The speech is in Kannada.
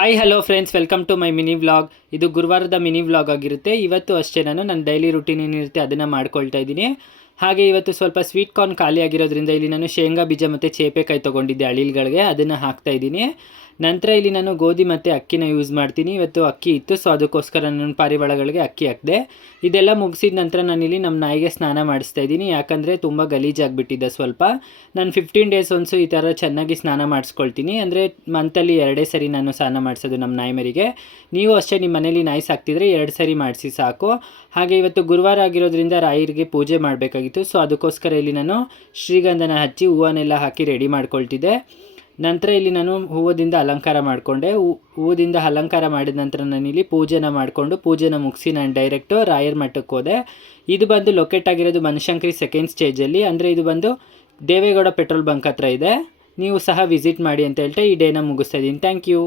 Hi hello friends, welcome to my mini vlog. ಇದು ಗುರುವಾರದ ಮಿನಿ ವ್ಲಾಗ್ ಆಗಿರುತ್ತೆ. ಇವತ್ತು ಅಷ್ಟೇ ನಾನು ನನ್ನ ಡೈಲಿ ರುಟೀನ್ ಏನಿರುತ್ತೆ ಅದನ್ನು ಮಾಡ್ಕೊಳ್ತಾ ಇದ್ದೀನಿ. ಹಾಗೆ ಇವತ್ತು ಸ್ವಲ್ಪ ಸ್ವೀಟ್ ಕಾರ್ನ್ ಖಾಲಿ ಆಗಿರೋದ್ರಿಂದ ಇಲ್ಲಿ ನಾನು ಶೇಂಗಾ ಬೀಜ ಮತ್ತು ಚೇಪೆಕಾಯಿ ತೊಗೊಂಡಿದ್ದೆ ಅಳಿಲ್ಗಳಿಗೆ, ಅದನ್ನು ಹಾಕ್ತಾ ಇದ್ದೀನಿ. ನಂತರ ಇಲ್ಲಿ ನಾನು ಗೋಧಿ ಮತ್ತು ಅಕ್ಕಿನ ಯೂಸ್ ಮಾಡ್ತೀನಿ. ಇವತ್ತು ಅಕ್ಕಿ ಇತ್ತು, ಸೊ ಅದಕ್ಕೋಸ್ಕರ ನನ್ನ ಪಾರಿವಾಳಗಳಿಗೆ ಅಕ್ಕಿ ಹಾಕಿದೆ. ಇದೆಲ್ಲ ಮುಗಿಸಿದ ನಂತರ ನಾನಿಲ್ಲಿ ನಮ್ಮ ನಾಯಿಗೆ ಸ್ನಾನ ಮಾಡಿಸ್ತಾ ಇದ್ದೀನಿ. ಯಾಕಂದರೆ ತುಂಬ ಗಲೀಜಾಗಿಬಿಟ್ಟಿದ್ದೆ ಸ್ವಲ್ಪ. ನಾನು 15 ಡೇಸ್ ಒನ್ಸು ಈ ಥರ ಚೆನ್ನಾಗಿ ಸ್ನಾನ ಮಾಡಿಸ್ಕೊಳ್ತೀನಿ. ಅಂದರೆ ಮಂತಲ್ಲಿ 2 ಸರಿ ನಾನು ಸ್ನಾನ ಮಾಡಿಸೋದು ನಮ್ಮ ನಾಯಿ ಮರಿಗೆ. ನೀವು ಅಷ್ಟೇ ನಿಮ್ಮ ಮನೇಲಿ ನಾಯಿ ಸಾಕ್ತಿದ್ರೆ 2 ಸರಿ ಮಾಡಿಸಿ ಸಾಕು. ಹಾಗೆ ಇವತ್ತು ಗುರುವಾರ ಆಗಿರೋದ್ರಿಂದ ರಾಯರಿಗೆ ಪೂಜೆ ಮಾಡಬೇಕಾಗಿತ್ತು, ಸೊ ಅದಕ್ಕೋಸ್ಕರ ಇಲ್ಲಿ ನಾನು ಶ್ರೀಗಂಧನ ಹಚ್ಚಿ ಹೂವನ್ನೆಲ್ಲ ಹಾಕಿ ರೆಡಿ ಮಾಡ್ಕೊಳ್ತಿದ್ದೆ. ನಂತರ ಇಲ್ಲಿ ನಾನು ಹೂವದಿಂದ ಅಲಂಕಾರ ಮಾಡಿಕೊಂಡೆ. ಹೂವದಿಂದ ಅಲಂಕಾರ ಮಾಡಿದ ನಂತರ ನಾನಿಲ್ಲಿ ಪೂಜೆನ ಮಾಡಿಕೊಂಡು ಪೂಜೆನ ಮುಗಿಸಿ ನಾನು ಡೈರೆಕ್ಟು ರಾಯರ ಮಠಕ್ಕೆ ಹೋದೆ. ಇದು ಬಂದು ಲೊಕೇಟ್ ಆಗಿರೋದು ಬನಶಂಕರಿ ಸೆಕೆಂಡ್ ಸ್ಟೇಜಲ್ಲಿ. ಅಂದರೆ ಇದು ಬಂದು ದೇವೇಗೌಡ ಪೆಟ್ರೋಲ್ ಬಂಕ್ ಹತ್ರ ಇದೆ. ನೀವು ಸಹ ವಿಸಿಟ್ ಮಾಡಿ ಅಂತ ಹೇಳ್ತಾ ಈ ಡೇನ ಮುಗಿಸ್ತಾ ಇದ್ದೀನಿ. Thank you.